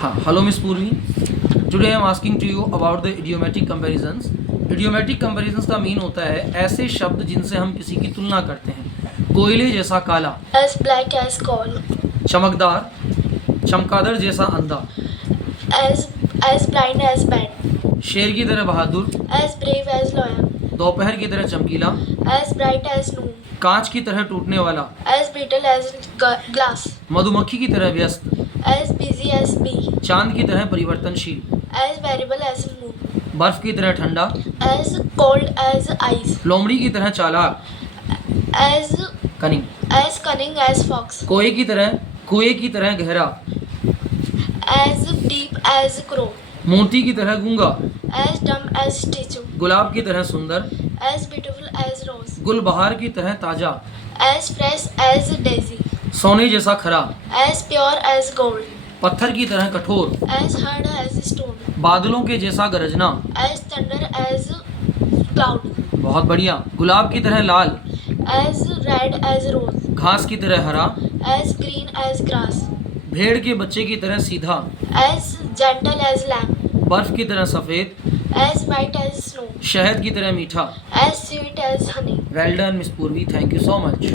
हाँ, hello miss Purvi. Today I am asking to you about the idiomatic comparisons. Idiomatic comparisons का mean होता है ऐसे शब्द जिनसे हम किसी की तुलना करते हैं। कोयले जैसा काला, as black as coal, चमकदार, चमगादड़ जैसा अंधा, as blind as bat, शेर की तरह बहादुर, as brave as lion, दोपहर की तरह चमकीला, as bright as noon, कांच की तरह टूटने वाला, as brittle as glass, मधुमक्खी की तरह व्यस्त, as busy as bee, चांद की तरह परिवर्तनशील, as variable as moon, बर्फ की तरह ठंडा, as cold as ice, लोमड़ी की तरह चालाक, as cunning, cunning as fox, कुएं की तरह गहरा, as deep as crow, मोती की तरह गूंगा, as dumb as statue, गुलाब की तरह सुंदर, as beautiful as rose, गुलबहार की तरह ताजा, as fresh as daisy, सोने जैसा खरा, as pure as gold, पत्थर की तरह कठोर, as hard as stone, बादलों के जैसा गरजना। as thunder as cloud, बहुत बढ़िया। गुलाब की तरह लाल, as red as rose, घास की तरह हरा, as green as grass, भेड़ के बच्चे की तरह सीधा, as gentle as lamb, बर्फ की तरह सफेद, as white as snow, शहद की तरह मीठा। as sweet as honey. Well done miss पूर्वी, थैंक यू सो मच।